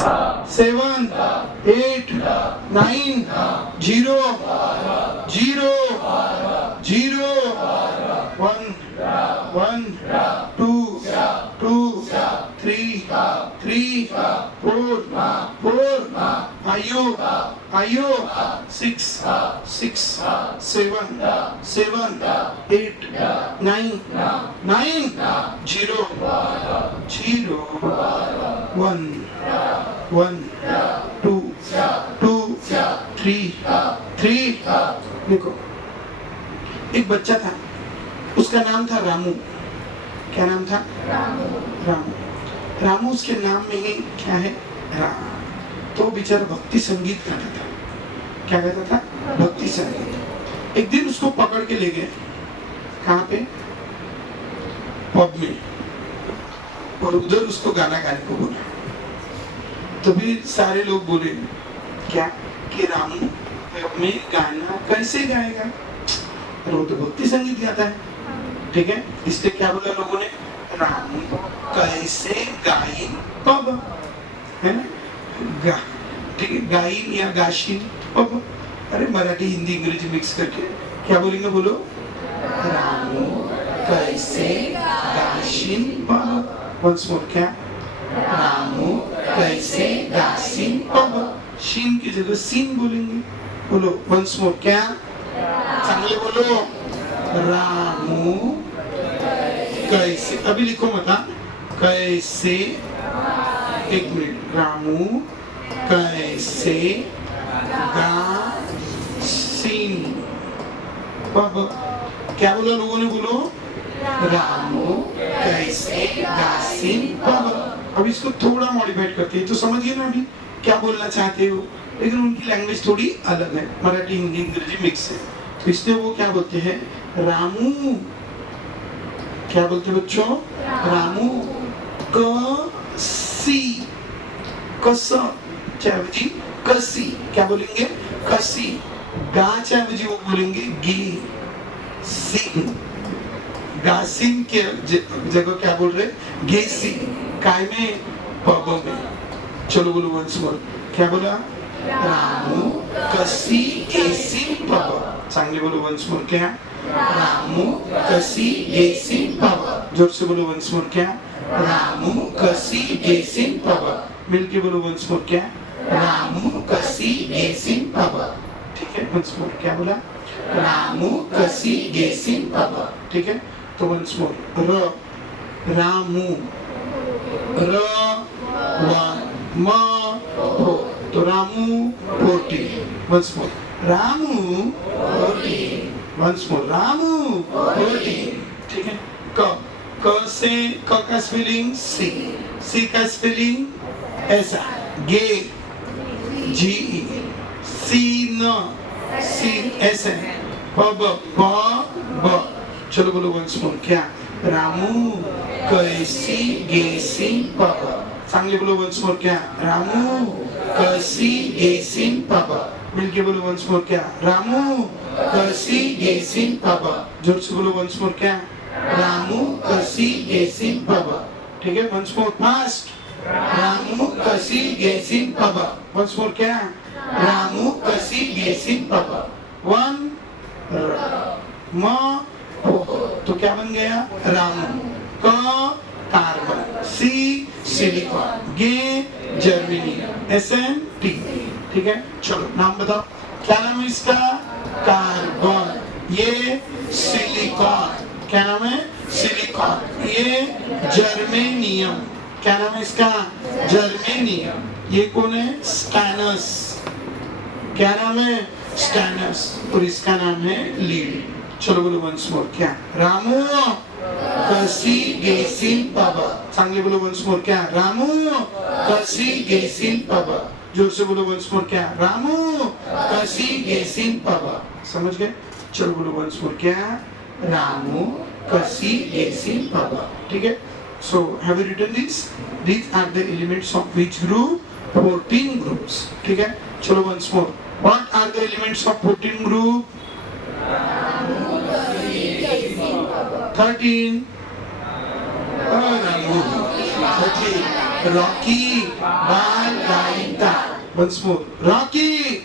7 8 9 0 0 0 1 1 2 2 3 3 4 4 आयु 6 6 7 7 8 9 9 0 0 1 1 2 2 3 3 देखो एक बच्चा था, उसका नाम था रामू। क्या नाम था? रामू। रामू उसके नाम में ही क्या है? राम। तो बेचारा भक्ति संगीत गाता था। क्या गाता था? भक्ति संगीत। एक दिन उसको पकड़ के ले गए। कहाँ पे? पब में। और उधर उसको गाना गाने को बोला। तो फिर सारे लोग बोले क्या कि रामू पब में गाना कैसे गाएगा? वो तो भक्ति संगीत गाता है, ठीक है। इसलिए क्या बोला लोगों ने? रामू कैसे गाई पब, है ना? गा, ठीक है, गाइन या गाशिन पब। अरे मराठी हिंदी अंग्रेजी मिक्स करके क्या बोलेंगे? बोलो रामू कैसे गाशिन पब। वंस मोर, क्या? रामू कैसे गाशिन पब। शीन की जगह सीन बोलेंगे। बोलो वंस मोर, क्या? चांगले बोलो। रामू कैसे, अभी लिखो मत, कैसे, एक मिनट, रामू कैसे गासिन पब। क्या बोला लोगों ने? बोलो रामू कैसे गासिन पब। अब इसको थोड़ा मॉडिफाइड करते हैं तो समझिए ना अभी क्या बोलना चाहते हो, लेकिन उनकी लैंग्वेज थोड़ी अलग है, मराठी हिंदी अंग्रेजी मिक्स है। तो इसलिए वो क्या बोलते हैं? रामू। क्या बोलते बच्चों? रामू कसी, कस ऐवजी कसी। क्या बोलेंगे? कसी। गा ऐवजी वो बोलेंगे गे सिंह। गासिन के जगह क्या बोल रहे? गेसी। काय में? पब में। चलो बोलो वंस मोर। क्या बोला? रामू कसी गेसी पब। चांगले बोलो वंस मोर। क्या? रामू कसी गेसी पब। जोर से बोलो वंस मोर। क्या? रामू कसी गेसी पब। मिलके बोलो वंस मोर। क्या? रामू कसी गेसी पब। ठीक है, वंस मोर। क्या बोला? रामू कसी गेसी पब। ठीक है, तो वंस मोर। र रामू, र वन म हो, तो Ramu 40। Once more, Ramu 40। Once more, Ramu 40। ठीक है, क से क का स्पेलिंग सी, सी का स्पेलिंग ऐसा, गे जी, सी न सी ऐसे, प ब। चलो बोलो वंस मोर। क्या? रामू कैसी गेसी पब। चांगले बोलो वंस मोर। क्या? रामू कैसी गेसी पब। मिलके बोलो वंस मोर। क्या? रामू कैसी गेसी पब। जोर से बोलो वंस मोर। क्या? रामू कैसी गेसी पब। ठीक है, वंस मोर फास्ट। रामू कैसी गेसी पब। Once more. क्या? रामू कैसी गेसी पब। वन म तो क्या बन गया? रामू। क कार्बन, सी सिलिकॉन, गे जर्मेनियम, एसएन टी। ठीक है, चलो नाम बताओ। क्या नाम है इसका? कार्बन। ये सिलिकॉन। क्या नाम है? सिलिकॉन। ये जर्मेनियम। क्या नाम है इसका? जर्मेनियम। ये कौन है? स्टैनस। क्या नाम है? स्टैनस। और इसका नाम है लीड। चलो बोलो वंस मोर। क्या? रामू कसी गेसिन पब। चांगले बोलो वंस मोर। क्या? रामू कसी गेसिन पब। जोर से बोलो वंस मोर। क्या? रामू कसी गेसिन पब। समझ गए? चलो बोलो वंस मोर। क्या? रामू कसी गेसिन पब। ठीक है, so have you written these? These are the elements of which group? 14 groups. ठीक है, चलो once more. What are the elements of 14 group? 13. Ramu. 13. Rocky, Bal, once more. Rocky.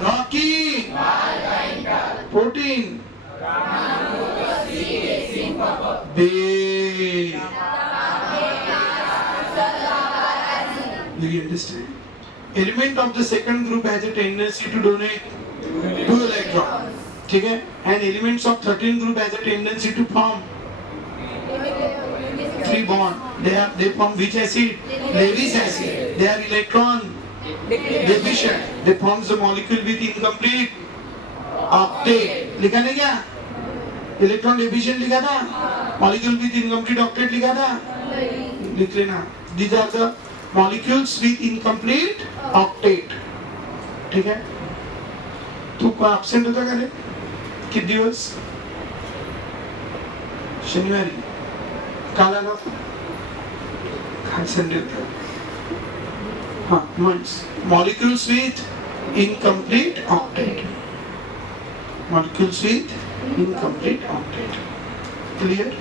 Rocky. 14. Bay. Do you understand? Element of the second group has a tendency to donate 2 electrons. ठीक है? And elements of 13 group has a tendency to form 3 bond. They form which acid? Lewis acid. They are electron deficient. They forms the molecule with incomplete octet. लिखा नहीं क्या? Electron deficient लिखा था? Molecule with incomplete octet लिखा था? लिख लेना. These are the molecules with incomplete octet. ठीक है? तू को absent होता क्या रे? कित दिवस? शनिवारी. काल आला होता? काल संडे होता. हाँ, months. Molecules with incomplete octet. Molecules with incomplete octet. Clear?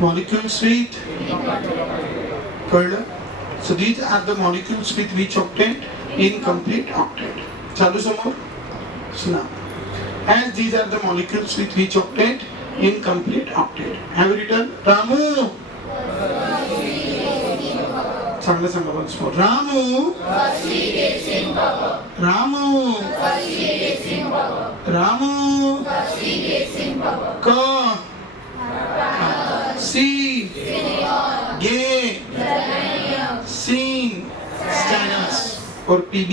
Molecules with कळलं? So these are the molecules with which octet? Incomplete octet. चालू समोर? सुना. As these are the molecules with which octet? Incomplete octet. Have you written? Ramu. चांगलं सांगा once more. Ramu. Ramu. Ramu. Ka. C. Ge. Sin. Stannous. और PB.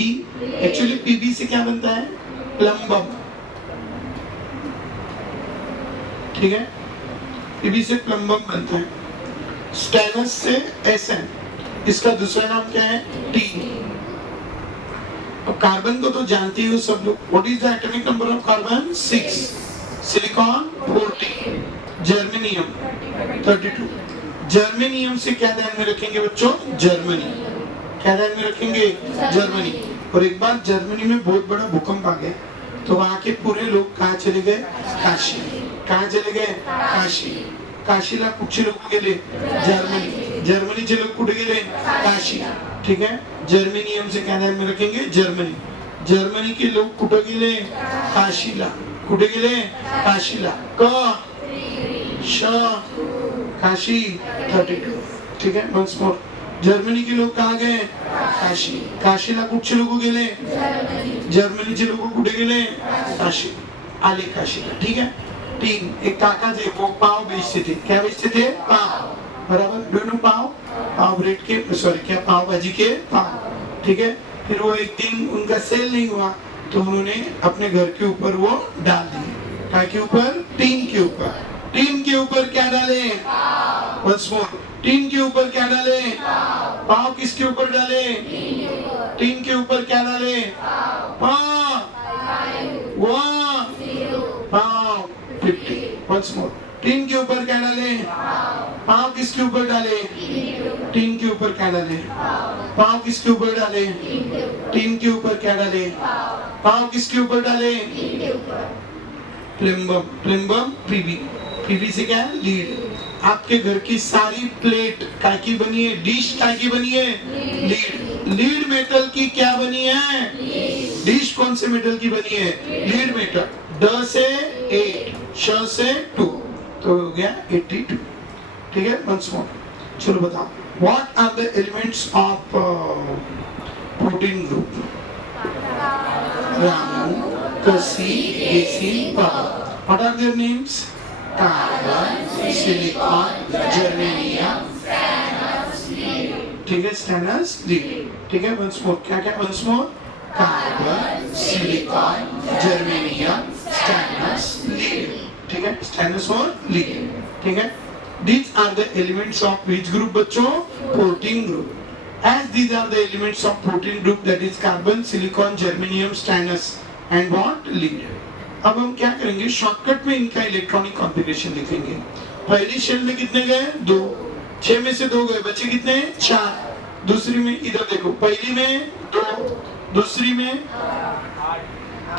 Actually PB से क्या बनता है? Plumbum. ठीक है? PB से plumbum बनता है. Stannous से SN. इसका दूसरा नाम क्या है? T. अब कार्बन को तो जानते हो सब लोग. What is the atomic number of carbon? 6. Silicon 40. Germanium 32. Germanium से क्या ध्यान में रखेंगे बच्चों? जर्मनी. क्या ध्यान में रखेंगे? जर्मनी. और एक बार जर्मनी में बहुत बड़ा भूकंप आ गया तो वहाँ के पूरे लोग कहाँ चले गए? काशी. कहाँ चले गए? काशी. काशीला कुठचे लोक गेले? जर्मनी. जर्मनीचे लोक कुठे गेले? काशी. ठीक है? जर्मेनियम से क्या ध्यान में रखेंगे? जर्मनी. जर्मनी के लोग कुठे गेले? काशीला. कुठे गेले? काशीला. क श काशी 32. ठीक है? once more. जर्मनी के लोग कहाँ गए? काशी. काशीला कुठचे लोक गेले? जर्मनीचे लोक कुठे गेले? काशी. आले काशीला. ठीक है? 3. एक काका थे वो पाव बेचते थे. क्या बेचते थे? पाव. बराबर. दोनों पाव. पाव ब्रेड के सॉरी क्या पाव भाजी के पाव. ठीक है? फिर वो एक दिन उनका सेल नहीं हुआ तो उन्होंने अपने घर के ऊपर वो डाल दिए. क्या के ऊपर? टीन के ऊपर. टीन के ऊपर क्या डाले? once more. टीन के ऊपर क्या डाले? पाव. किसके ऊपर डाले? टीन के ऊपर क्या डाले? पाव. पाव 50. once more. टीन के ऊपर क्या डाले? पाव. किसके ऊपर डाले? टीन के ऊपर क्या डाले? पाव. किसके ऊपर डाले? टीन के ऊपर क्या डाले? पाव. किसके ऊपर डाले? प्लम्बम. Plumbum PB. पीबी से क्या है? लीड. आपके घर की सारी प्लेट काय की बनी है? डिश काय की बनी है? लीड. लीड मेटल की क्या बनी है? डिश कौन से मेटल की बनी है? Lead metal. ड से 8, श से 2 तो हो गया 82. ठीक है? once more. चलो बताओ. What are the elements of protein group? Ramu, Kasi, Asin, Papa. What are their names? Carbon, silicon, germanium, stannous, lead. ठीक है? stannous, lead. ठीक है? once more. क्या क्या? once more. Carbon, silicon, germanium, stannous, lead. ठीक है? stannous और lead. ठीक है? These are the elements of which group बच्चों? Protein group. As these are the elements of protein group, that is carbon, silicon, germanium, stannous and what? Lead. अब हम क्या करेंगे? शॉर्टकट में इनका इलेक्ट्रॉनिक कॉन्फ़िगरेशन लिखेंगे. पहली शेल में कितने गए? 2. 6 में से 2 गए, बचे कितने? 4. दूसरी में इधर देखो, पहली में 2, दूसरी में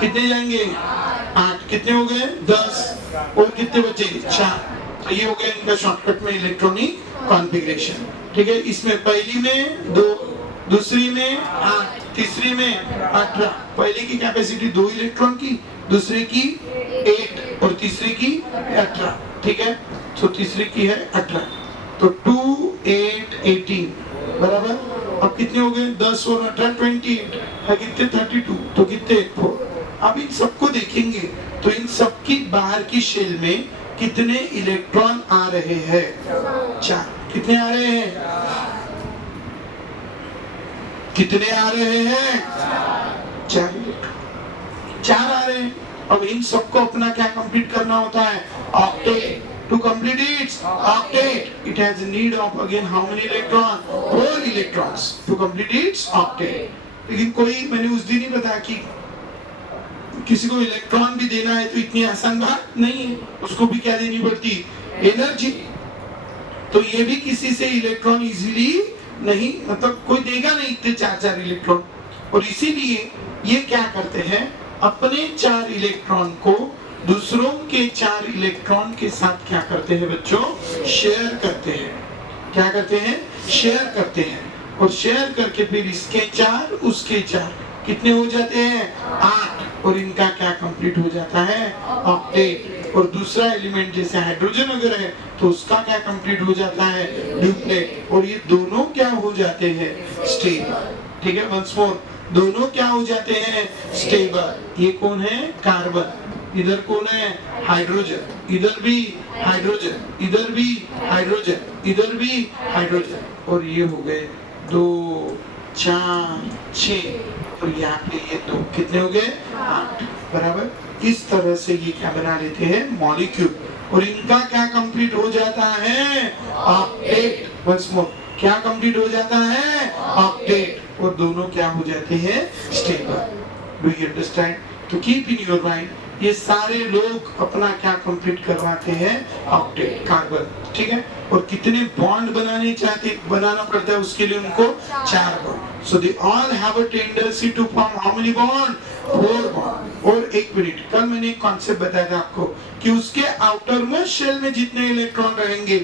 कितने जाएंगे? 8. कितने हो गए? 10. और कितने बचे? 4. तो ये हो गया इनका शॉर्टकट में इलेक्ट्रॉनिक कॉन्फ़िगरेशन. ठीक है, इसमें पहली में 2, दूसरी में 8, तीसरी में 18. पहले की कैपेसिटी 2 इलेक्ट्रॉन की, दूसरे की 8 और तीसरे की 18. ठीक है, तो तीसरे की है 18. तो 2, 8, 18 बराबर. अब कितने हो गए? 10 और 18 28 है, कितने? 32. तो कितने? 4. अब इन सबको देखेंगे तो इन सबकी बाहर की शेल में कितने इलेक्ट्रॉन आ रहे हैं? 4. कितने आ रहे हैं? कितने आ रहे हैं? 4 इलेक्ट्रॉन. 4 आ रहे हैं. अब इन सबको अपना क्या कंप्लीट करना होता है? Octet. To complete its octet, it has a need of again how many electron? 4 electrons to complete its octet. लेकिन कोई मैंने उस दिन ही बताया कि किसी को इलेक्ट्रॉन भी देना है तो इतनी आसान बात नहीं है. उसको भी क्या देनी पड़ती? एनर्जी. तो ये भी किसी से इलेक्ट्रॉन इजीली नहीं, मतलब कोई देगा नहीं इतने 4 इलेक्ट्रॉन. और इसीलिए ये क्या करते हैं? अपने 4 इलेक्ट्रॉन को दूसरों के 4 इलेक्ट्रॉन के साथ क्या करते हैं बच्चों? शेयर करते हैं. क्या करते हैं? शेयर करते हैं. और शेयर करके फिर इसके 4 उसके 4 कितने हो जाते हैं? 8. और इनका क्या कंप्लीट हो जाता है? ऑक्टेट. और दूसरा एलिमेंट जैसे हाइड्रोजन अगर है तो उसका क्या कंप्लीट हो जाता है? ड्यूप्लेट. और ये दोनों क्या हो जाते हैं? स्टेबल. ठीक है, वंस मोर, दोनों क्या हो जाते हैं? स्टेबल. ये कौन है? कार्बन. इधर कौन है? हाइड्रोजन. इधर भी हाइड्रोजन, इधर भी हाइड्रोजन, इधर भी हाइड्रोजन. और ये हो गए 2, 4, 6 और यहाँ पे ये 2. कितने हो गए? 8 बराबर. इस तरह से ये क्या बना लेते हैं? मॉलिक्यूल. और इनका क्या कंप्लीट हो जाता है? ऑक्टेट. वंस मोर, क्या कंप्लीट हो जाता है? ऑक्टेट. और दोनों क्या हो जाते हैं? स्टेबल. Do you understand? तो कीप इन योर माइंड, ये सारे लोग अपना क्या कंप्लीट करवाते हैं? ऑक्टेट. कार्बन. ठीक है, और कितने बॉन्ड बनाना पड़ता है उसके लिए? उनको 4 bond. So they all have a tendency to form how many bond? 4 bond. और एक मिनट, कल मैंने एक कॉन्सेप्ट बताया था आपको कि उसके आउटर मोस्ट शेल में जितने इलेक्ट्रॉन रहेंगे,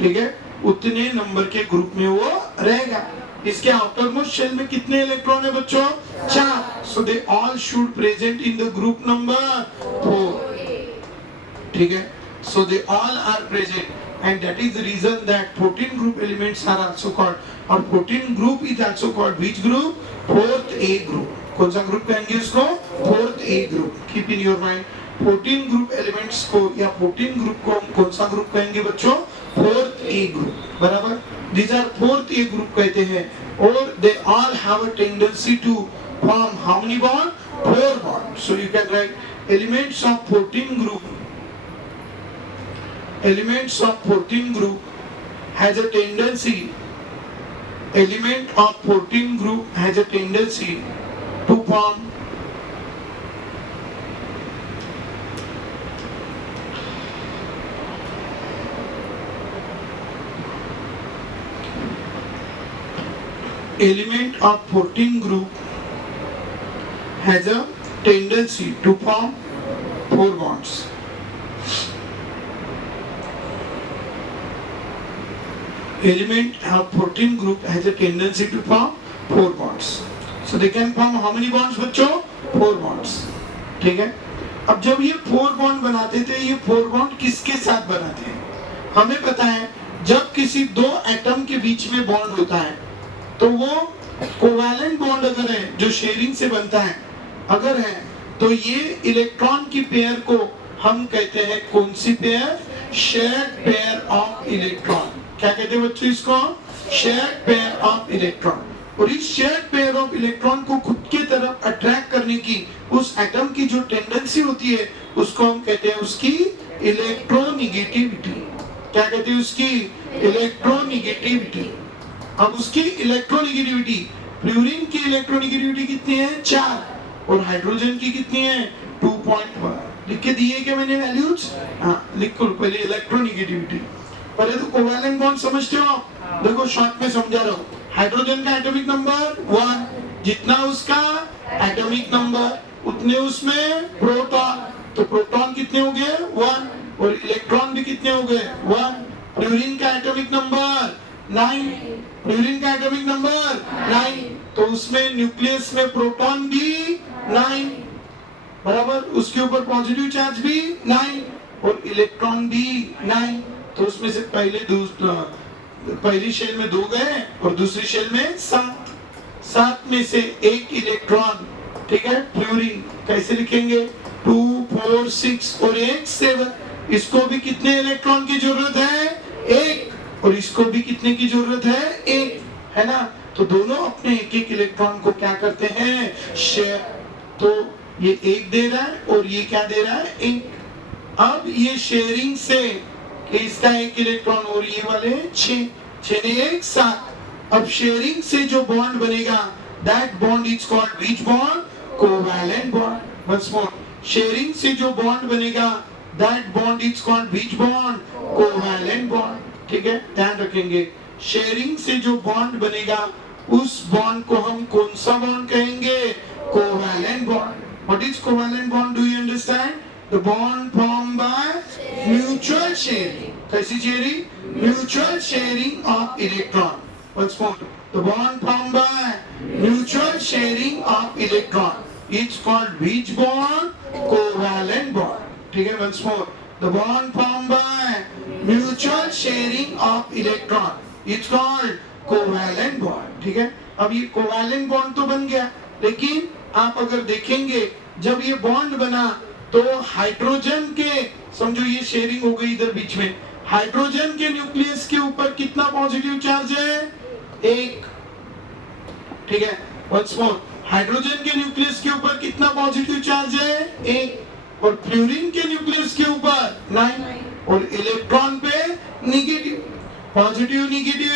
ठीक है, उतने नंबर के ग्रुप में वो रहेगा. इसके आउटर मोस्ट शेल में कितने इलेक्ट्रॉन है बच्चों? 4. So they all should present in the group number 4. ठीक है, so they all are present and that is the reason that protein group elements are also called, और protein group is also called which group? 4th A group. कौन सा group कहेंगे उसको? 4th A group. keep in your mind, protein group elements को या protein group को हम कौन सा ग्रुप कहेंगे बच्चों? 4th A group. बराबर. These are 4th A group कहते हैं. और they all have a tendency to form how many bond? 4 bond. So you can write elements of protein group. Elements of protein group has a tendency. Element of protein group has a tendency to form element of protein group has a tendency to form 4 bonds. Element of protein group has a tendency to form 4 bonds. So they can form how many bonds बच्चों? 4 bonds. ठीक है, अब जब ये 4 bond बनाते थे, ये 4 bond किसके साथ बनाते हैं? हमें पता है जब किसी 2 एटम के बीच में बॉन्ड होता है तो वो कोवैलेंट बॉन्ड अगर है जो शेयरिंग से बनता है, अगर है तो ये इलेक्ट्रॉन की पेयर को हम कहते हैं कौन सी pair? Shared pair of electron. क्या कहते हैं बच्चों इसको? Shared pair of electron. और इस शेयर्ड पेयर ऑफ इलेक्ट्रॉन को खुद के तरफ अट्रैक्ट करने की उस एटम की जो टेंडेंसी होती है उसको हम कहते हैं उसकी इलेक्ट्रोनेगेटिविटी. क्या कहते हैं उसकी? इलेक्ट्रोनिगेटिविटी। अब उसकी इलेक्ट्रोनिगेटिविटी, फ्लोरीन की इलेक्ट्रोनिगेटिविटी कितनी है? 4, और हाइड्रोजन की कितनी है? 2.1। लिख के दिए क्या मैंने वैल्यूज? हाँ लिखो पहले इलेक्ट्रोनिगेटिविटी। पहले तो कोवैलेंट बॉन्ड समझते हो आप? देखो शॉर्ट में समझा रहा हूँ। हाइड्रोजन का एटॉमिक नंबर 1, जितना उसका एटॉमिक नंबर उतने उसमें प्रोटॉन, तो प्रोटॉन कितने हो गए? 1, और इलेक्ट्रॉन भी कितने हो गए? 1। फ्लोरीन का एटॉमिक नंबर 9, फ्लोरीन का एटॉमिक नंबर 9, तो उसमें न्यूक्लियस में प्रोटॉन भी 9 बराबर, उसके ऊपर पॉजिटिव चार्ज भी 9 और इलेक्ट्रॉन भी 9, तो उसमें से पहली शेल में 2 गए और दूसरी शेल में 7 में से एक इलेक्ट्रॉन, ठीक है। फ्लोरीन कैसे लिखेंगे? 2 4 6 और 1 7। इसको भी कितने इलेक्ट्रॉन की जरूरत है? 1, और इसको भी कितने की जरूरत है? 1, है ना। तो दोनों अपने एक एक इलेक्ट्रॉन को क्या करते हैं? शेयर। तो ये 1 दे रहा है और ये क्या दे रहा है? 1। अब ये शेयरिंग से इसका 1 इलेक्ट्रॉन और ये वाले 6, 6 ने 1 7। अब शेयरिंग से जो बॉन्ड बनेगा, that bond is called which bond? Covalent bond. Once more, sharing से जो बॉन्ड बनेगा, that bond is called which bond? Covalent bond. ठीक है, ध्यान रखेंगे। शेयरिंग से जो बॉन्ड बनेगा, उस बॉन्ड को हम कौन सा बॉन्ड कहेंगे? Covalent bond. What is covalent bond? Do you understand? The bond formed by mutual sharing. कैसी sharing? Mutual sharing of electron. Once more, the bond formed by mutual sharing of electron, it's called which bond? Covalent bond. ठीक है, once more, the bond formed by mutual sharing of electron, it's called covalent bond. ठीक है, अब ये covalent bond तो बन गया, लेकिन आप अगर देखेंगे जब ये बॉन्ड बना तो हाइड्रोजन के, समझो ये शेयरिंग हो गई इधर बीच में, हाइड्रोजन के न्यूक्लियस के ऊपर कितना पॉजिटिव चार्ज है? 1। ठीक है, वंस मोर, हाइड्रोजन के न्यूक्लियस के ऊपर कितना पॉजिटिव चार्ज है? 1। और फ्लोरीन के न्यूक्लियस के ऊपर 9, और इलेक्ट्रॉन पे निगेटिव। Positive negative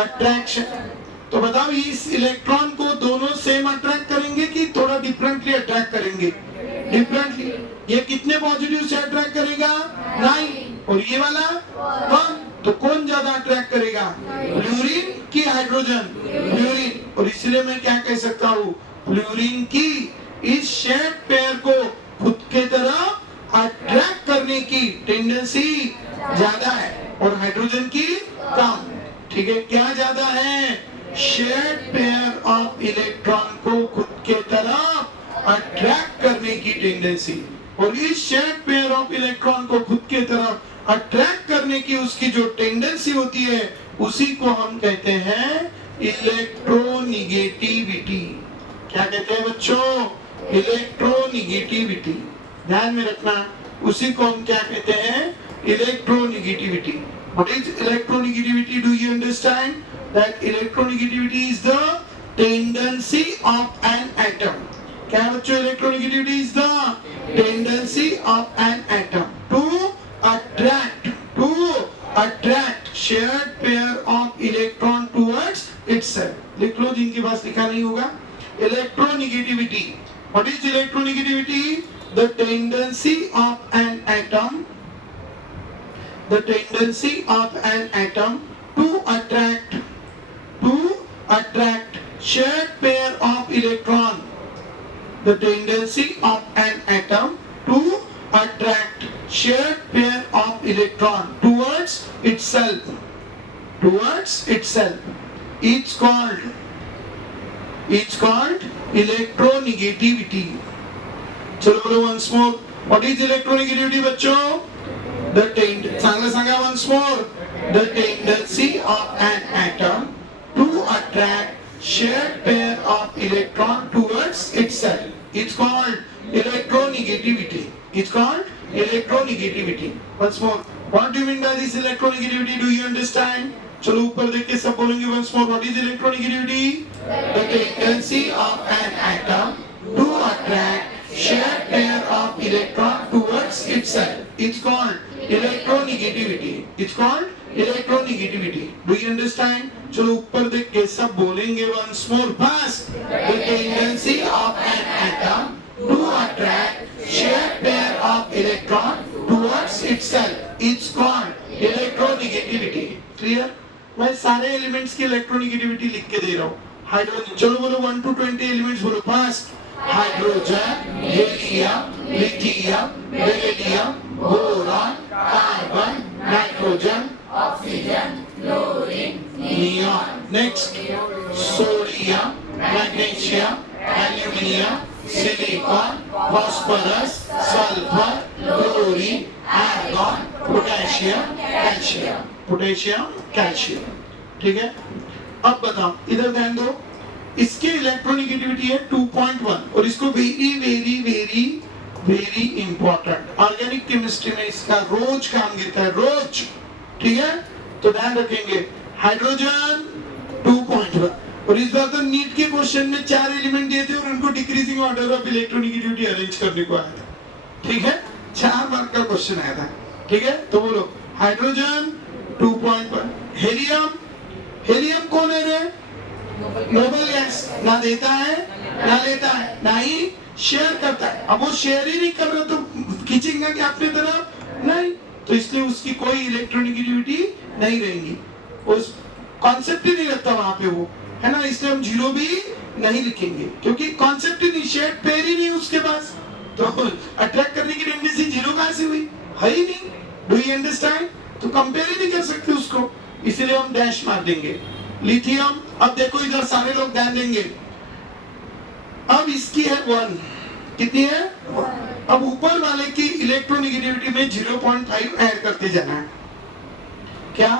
attraction. तो बताओ इस इलेक्ट्रॉन को दोनों सेम अट्रैक्ट करेंगे कि थोड़ा डिफरेंटली अट्रैक्ट करेंगे? डिफरेंटली। ये कितने पॉजिटिव से अट्रैक्ट करेगा? 9, और ये वाला 1। तो कौन ज्यादा अट्रैक्ट करेगा? फ्लोरीन की हाइड्रोजन? फ्लोरीन। और इसलिए मैं क्या कह सकता हूँ? फ्लोरीन की इस शेड पेयर को खुद के तरफ अट्रैक्ट करने की टेंडेंसी ज्यादा है और हाइड्रोजन की कम। ठीक है, क्या ज्यादा है? शेड पेयर ऑफ इलेक्ट्रॉन को खुद के तरफ अट्रैक्ट करने की टेंडेंसी, और इस शेड पेयर ऑफ इलेक्ट्रॉन को खुद के तरफ अट्रैक्ट करने की उसकी जो टेंडेंसी होती है, उसी को हम कहते हैं इलेक्ट्रोनिगेटिविटी। क्या कहते हैं बच्चों? इलेक्ट्रोनिगेटिविटी। ध्यान में रखना, उसी को हम क्या कहते हैं? Electronegativity. What is electronegativity? Do you understand that electronegativity is the tendency of an atom? क्या बच्चों? electronegativity is the tendency of an atom to attract shared pair of electron towards itself. लिख लो जिनके पास लिखा नहीं होगा। electronegativity. What is electronegativity? The tendency of an atom to attract shared pair of electron. The tendency of an atom to attract shared pair of electron towards itself. It's called electronegativity. चलो बोलो once more. What is electronegativity बच्चों? चांगलं सांगा once more. The tendency of an atom to attract shared pair of electron towards itself. It's called electronegativity. Once more. What do you mean by this electronegativity? Do you understand? चलो ऊपर देख के सब बोलेंगे once more. What is electronegativity? The tendency of an atom to attract shared pair of electron towards itself. It's called electronegativity. It's called electronegativity. Do you understand? चलो ऊपर देख के सब बोलेंगे once more fast. The tendency of an atom to attract shared pair of electron towards itself. It's called electronegativity. Clear? मैं सारे elements की electronegativity लिख के दे रहा हूँ. हाइड्रोजन, चलो बोलो 1 to 20 एलिमेंट्स बोलो fast. Hydrogen, helium, lithium, beryllium, boron, carbon, nitrogen, oxygen, chlorine, neon. Next sodium, magnesium, aluminium, silicon, phosphorus, sulphur, chlorine, argon, potassium, calcium. Potassium, calcium. ठीक है. अब बताओ, इधर ध्यान दो. इसके इलेक्ट्रोनेगेटिविटी है 2.1 और इसको very very very very important organic chemistry में इसका रोज काम गिरता है, रोज. ठीक है. तो ध्यान रखेंगे. हाइड्रोजन 2.1 और इस बार तो नीट के क्वेश्चन में 4 एलिमेंट दिए थे और उनको decreasing order of electronegativity arrange करने को आया था. ठीक है. 4 मार्क का क्वेश्चन आया था. ठीक है. तो बोलो हाइड्रोजन 2.1. हेलियम, हेलियम कौन है रे? Noble gas. ना देता है ना लेता है, ना ही शेयर करता है. अब वो शेयर ही नहीं कर रहा तो खींचेगा कि अपने तरफ नहीं, तो इसलिए उसकी कोई इलेक्ट्रोनेगेटिविटी नहीं रहेगी. उस कॉन्सेप्ट ही नहीं रखता वहां पे वो, है ना. इसलिए हम जीरो भी नहीं लिखेंगे क्योंकि कॉन्सेप्ट ही नहीं, शेयर पेयर ही नहीं उसके पास. तो अट्रैक्ट करने की टेंडेंसी जीरो कहां से हुई? है ही नहीं. Do you understand? तो कंपेयर ही नहीं कर सकते उसको, इसलिए हम डैश मार देंगे. लिथियम, अब देखो इधर सारे लोग ध्यान देंगे. अब इसकी है 1. कितनी है? 1. अब ऊपर वाले की इलेक्ट्रोनेगेटिविटी में 0.5 ऐड करते जाना है. क्या?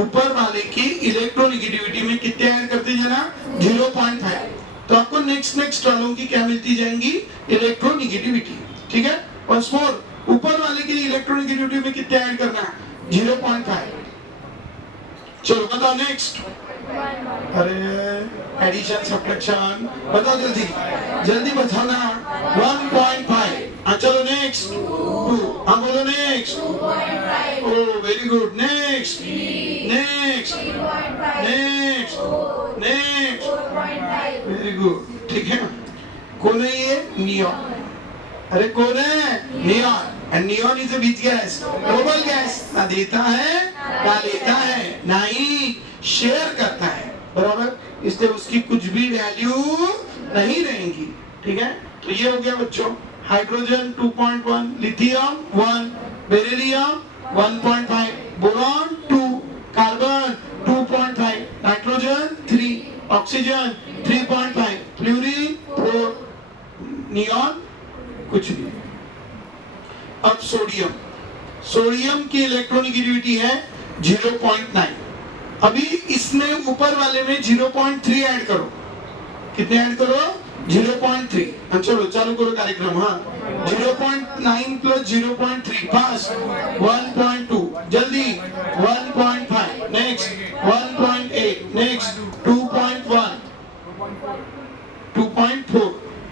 ऊपर वाले की इलेक्ट्रोनेगेटिविटी में कितने ऐड करते जाना? 0.5. तो आपको नेक्स्ट वालों की क्या मिलती जाएंगी? इलेक्ट्रोनेगेटिविटी. ठीक है. वंस मोर, ऊपर वाले की इलेक्ट्रोनेगेटिविटी में कितने ऐड करना है? 0.5. चलो बताओ नेक्स्ट. अरे एडिशन सब्ट्रैक्शन बताओ, जल्दी जल्दी बताओ ना. 1.5. चलो नेक्स्ट 2. हम बोलो next. Oh very good. Next next next next. Very good. ठीक है. कौन है ये? नियॉन. अरे कौन है? Neon. And neon is a which gas? Noble gas. ना देता है ना लेता है, ना ही शेयर करता है. बराबर. इसलिए उसकी कुछ भी वैल्यू नहीं रहेगी. ठीक है. तो ये हो गया बच्चों. Hydrogen 2.1, lithium 1, beryllium 1.5, boron 2, carbon 2.5, nitrogen 3, oxygen 3.5, fluorine 4, neon कुछ नहीं. अब सोडियम, सोडियम की इलेक्ट्रोनेगेटिविटी है 0.9. अभी इसमें ऊपर वाले में 0.3 ऐड करो. कितने ऐड करो? 0.3. चलो चालू करो कार्यक्रम. हाँ, 0.9 प्लस 0.3 फास्ट. 1.2 जल्दी. 1.5 नेक्स्ट. 1.8 नेक्स्ट. 2.1 2.4.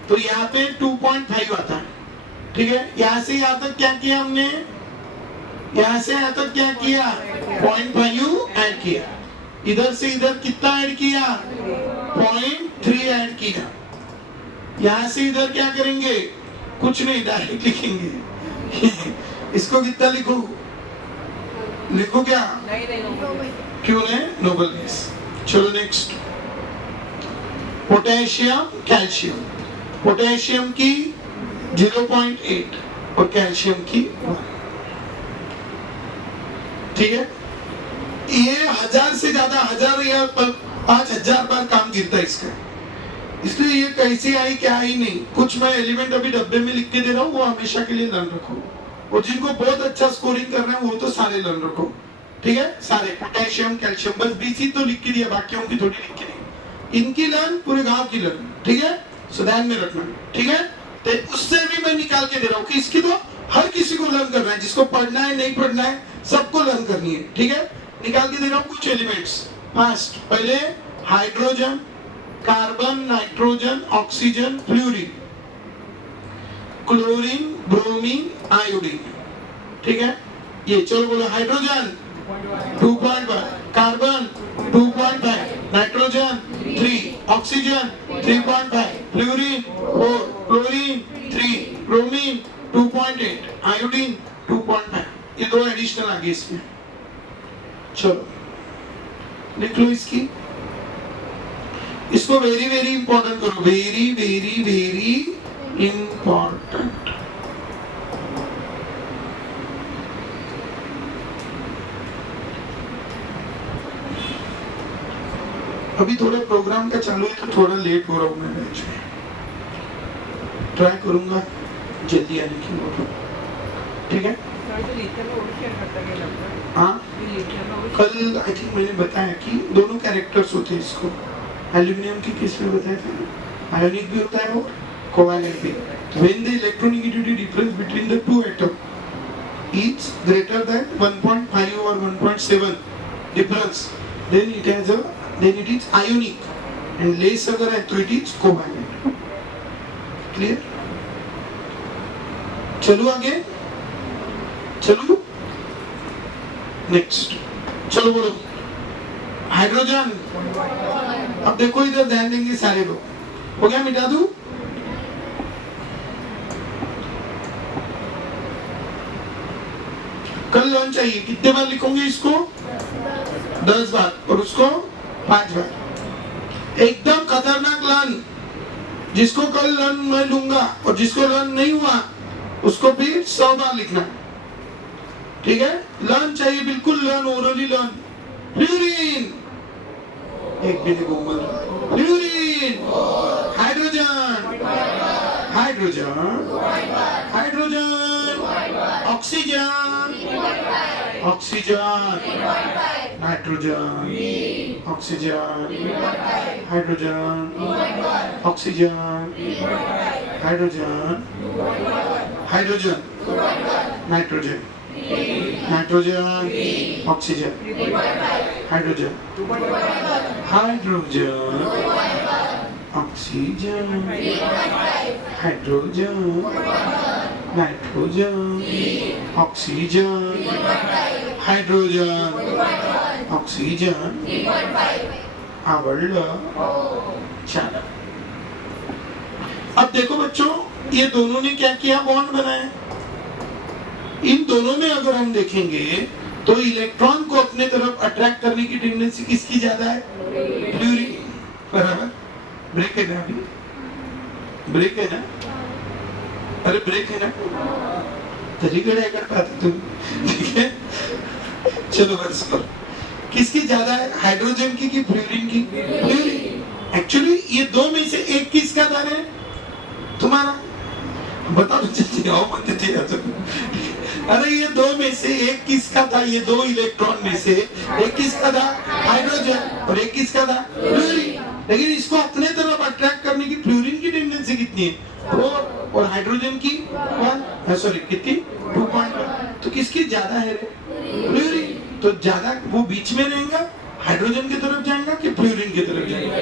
तो यहाँ पे 2.5 आता है. ठीक है. यहाँ से यहाँ तक क्या किया हमने? यहाँ से यहाँ तक क्या किया? 0.5 ऐड किया. इधर से इधर कितना ऐड किया? 0.3 ऐड किया. यहाँ से इधर क्या करेंगे? कुछ नहीं, डायरेक्ट लिखेंगे. इसको कितना लिखो? लिखो क्या? क्यों नहीं? Noble gas. चलो नेक्स्ट. Potassium, calcium. पोटेशियम की 0.8 और कैल्शियम की 1. ठीक है. ये 1000 से ज्यादा, 1000 या 5000 बार काम गिरता है इसका. इसलिए ये कैसे आई क्या आई नहीं. कुछ मैं एलिमेंट अभी डब्बे में लिख के दे रहा हूँ, वो हमेशा के लिए लर्न रखो. और जिनको बहुत अच्छा स्कोरिंग कर रहे हैं वो तो सारे लर्न रखो. ठीक है. सारे पोटेशियम, कैल्शियम, बस BC तो लिख के दिया, बाकियों की थोड़ी लिख के दी. इनकी लर्न, पूरे गांव की लर्न. ठीक है. सो ध्यान में रखना. ठीक है. तो उससे भी मैं निकाल के दे रहा हूँ कि इसकी तो हर किसी को लर्न करना है. जिसको पढ़ना है नहीं पढ़ना है सबको लर्न करनी है. ठीक है. निकाल के दे रहा हूँ कुछ एलिमेंट्स फास्ट. पहले hydrogen, carbon, nitrogen, oxygen, fluorine. Chlorine, bromine, iodine. ठीक है, ये चलो बोलो। Hydrogen 2.1, carbon 2.5, nitrogen 3, oxygen 3.5, fluorine 4, chlorine 3, bromine 2.8, iodine 2.5। ये दो एडिशनल आ गए इसमें। चलो लिख लो इसकी, इसको वेरी वेरी इंपॉर्टेंट करो, वेरी वेरी वेरी इंपॉर्टेंट। अभी थोड़ा प्रोग्राम का चालू है तो थोड़ा लेट हो रहा हूँ मैं बैच में, ट्राई करूंगा जल्दी आने की। ठीक है, हाँ कल आई थिंक मैंने बताया कि दोनों कैरेक्टर्स होते हैं इसको। एल्यूमिनियम की किस में बताया था, आयोनिक भी होता है और कोवैलेंट भी। When the electronegativity difference between the two atoms is greater than 1.5 or 1.7 difference, then it is ionic, and less अगर है तो it is covalent. Clear? चलो आगे, चलो नेक्स्ट। चलो बोलो हाइड्रोजन। अब देखो इधर ध्यान देंगे सारे लोग। हो गया, मिटा दूं? कल लर्न चाहिए, कितने बार लिखोगे इसको? 10 बार, और उसको 5 बार। एकदम खतरनाक लर्न, जिसको कल लर्न मैं लूंगा और जिसको लर्न नहीं हुआ उसको भी 100 बार लिखना। ठीक है, लर्न चाहिए, बिल्कुल लर्न, ओरली लर्न। फ्लोरीन, एक भी नहीं बोल, fluorine, hydrogen, hydrogen, hydrogen, oxygen, oxygen, nitrogen, oxygen, hydrogen, oxygen, hydrogen, hydrogen, nitrogen, nitrogen, oxygen, hydrogen, hydrogen, oxygen, hydrogen, nitrogen, oxygen, hydrogen, oxygen, आवड़लं। चलो अब देखो बच्चों, ये दोनों ने क्या किया, बॉन्ड बनाया। इन दोनों में अगर हम देखेंगे तो इलेक्ट्रॉन को अपने तरफ अट्रैक्ट करने की टेंडेंसी किसकी ज्यादा है? फ्लोरीन। बराबर, ब्रेक है ना? अभी ब्रेक है ना? अरे ब्रेक है ना? तरीके कर पाते तुम? ठीक है, चलो बस करो। किसकी ज्यादा है, हाइड्रोजन की कि फ्लोरीन की? फ्लोरीन। एक्चुअली ये दो में से एक किसका दान है? तुम्हारा। बताओ जल्दी, आओ मत थे। अरे ये दो में से एक किसका था? ये दो इलेक्ट्रॉन में से एक किसका था? हाइड्रोजन। और एक किसका था? फ्लोरीन। लेकिन इसको अपने तरफ अट्रैक्ट करने की फ्लोरीन की टेंडेंसी कितनी है? 4, और हाइड्रोजन की 1, सॉरी कितनी? 2.1। तो किसकी ज्यादा है रे? फ्लोरीन। तो ज्यादा वो बीच में रहेगा, हाइड्रोजन की तरफ जाएगा कि फ्लोरीन की तरफ जाएगा?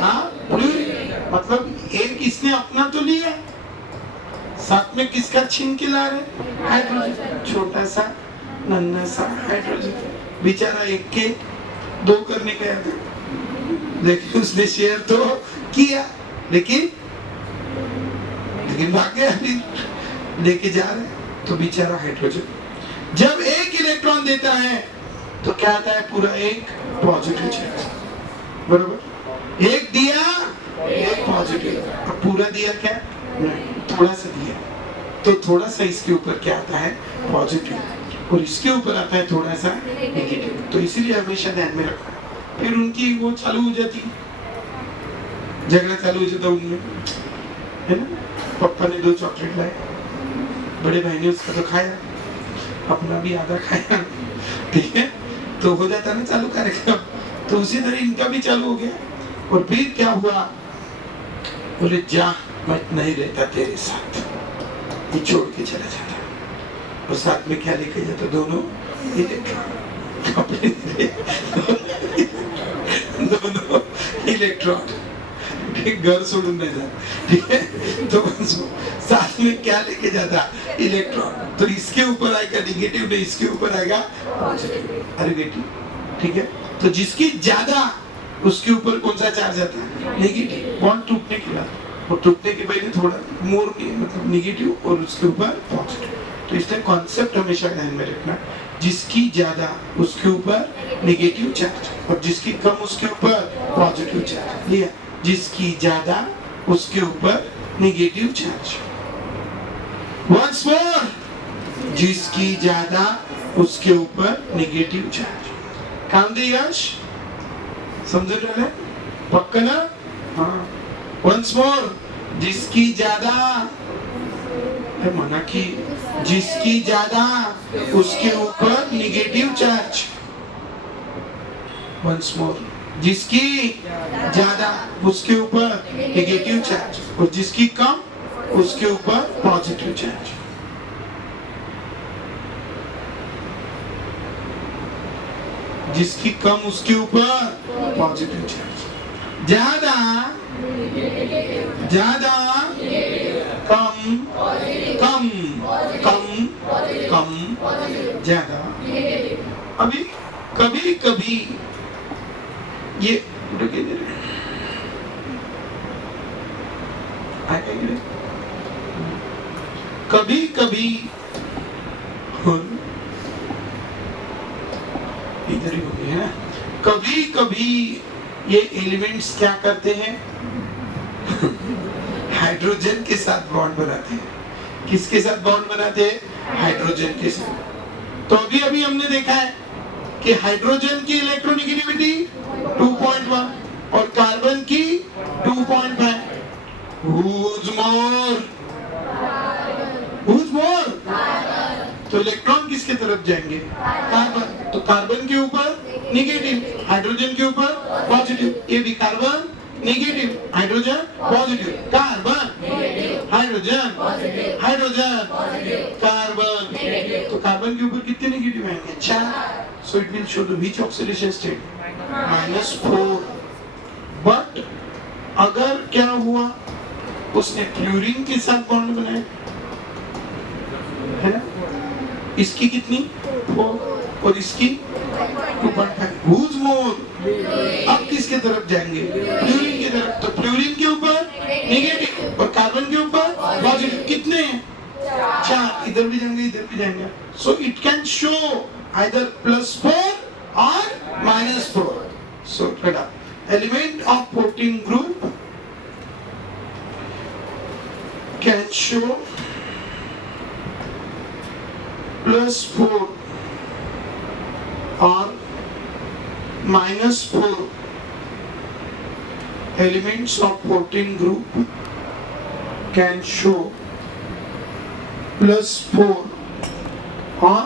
हाँ, फ्लोरीन। मतलब एक इसने अपना तो लिया, साथ में किसका छीन के ला रहे? हाइड्रोजन। छोटा सा नन्हा सा हाइड्रोजन, बेचारा एक के 2 करने गया था, लेकिन उसने शेयर तो किया, लेकिन भाग गया। लेके जा रहे तो बेचारा हाइड्रोजन जब एक इलेक्ट्रॉन देता है तो क्या आता है? पूरा एक पॉजिटिव चार्ज। बरोबर, एक दिया एक पॉजिटिव, और पूरा दिया क्या? नहीं, थोड़ा सा दिया। तो थोड़ा सा इसके ऊपर क्या आता है? पॉजिटिव, और इसके ऊपर आता है थोड़ा सा नेगेटिव। तो इसीलिए हमेशा ध्यान में रखना। फिर उनकी वो चालू हो जाती, झगड़ा चालू हो जाता उनमें, है ना? पापा ने 2 चॉकलेट लाए, बड़े भाई ने उसका तो खाया, अपना भी आधा खाया, ठीक है? तो हो जाता ना चालू कार्यक्रम। तो उसी तरह इनका भी चालू हो गया। और फिर क्या हुआ? बोले जा, मैं नहीं रहता तेरे साथ, ये छोड़ के चला जाता। और साथ में क्या लेके जाता? दोनों इलेक्ट्रॉन, दोनों इलेक्ट्रॉन। घर छोड़ून नहीं जात, ठीक है? तो साथ साथ में क्या लेके जाता, इलेक्ट्रॉन। तो इसके ऊपर आएगा निगेटिव, नहीं इसके ऊपर आएगा पॉजिटिव। अरे बेटी ठीक है, तो जिसकी ज्यादा उसके ऊपर कौन सा चार्ज आता है, नेगेटिव। बॉन्ड टूटने के बाद, और टूटने के पहले थोड़ा मोर मतलब नेगेटिव और उसके ऊपर पॉजिटिव। तो इसलिए कॉन्सेप्ट हमेशा ध्यान में रखना, जिसकी ज्यादा उसके ऊपर नेगेटिव चार्ज और जिसकी कम उसके ऊपर पॉजिटिव चार्ज। लिया, जिसकी ज्यादा उसके ऊपर नेगेटिव चार्ज। वंस मोर, जिसकी ज्यादा उसके ऊपर नेगेटिव चार्ज। काम दे यश, समझ रहे हैं पक्का ना? हाँ। वंस मोर, जिसकी ज्यादा, मना की, जिसकी ज्यादा उसके ऊपर नेगेटिव चार्ज। वंस मोर, जिसकी ज्यादा उसके ऊपर नेगेटिव चार्ज और जिसकी कम उसके ऊपर पॉजिटिव चार्ज। जिसकी कम उसके ऊपर पॉजिटिव चार्ज। ज्यादा ज्यादा कम कम कम कम ज्यादा। अभी कभी कभी ये कभी कभी इधर ही हो गया है। कभी कभी ये एलिमेंट्स क्या करते हैं, हाइड्रोजन के साथ बॉन्ड बनाते हैं। किसके साथ बॉन्ड बनाते हैं, हाइड्रोजन के साथ। तो अभी अभी हमने देखा है कि हाइड्रोजन की इलेक्ट्रोनेगेटिविटी 2.1 और कार्बन की 2.5। Who's more? Who's more? तो इलेक्ट्रॉन किसके तरफ जाएंगे, कार्बन। तो कार्बन के ऊपर नेगेटिव, हाइड्रोजन के ऊपर पॉजिटिव। ये भी carbon negative, hydrogen positive. Carbon hydrogen hydrogen carbon. तो कार्बन के ऊपर कितने नेगेटिव आएंगे, 4। So it will show the which oxidation state, -4। But अगर क्या हुआ, उसने फ्लोरीन के साथ बॉन्ड बनाया है ना, इसकी कितनी 4 और इसकी 2.5। Who's more? अब किसके तरफ जाएंगे, फ्लोरीन की तरफ। तो फ्लोरीन के ऊपर नेगेटिव और कार्बन के ऊपर पॉजिटिव। कितने, 4। इधर भी जाएंगे इधर भी जाएंगे। So it can show either +4 or -4। So element of 14 group can show +4 or -4 elements of 14 group can show +4 or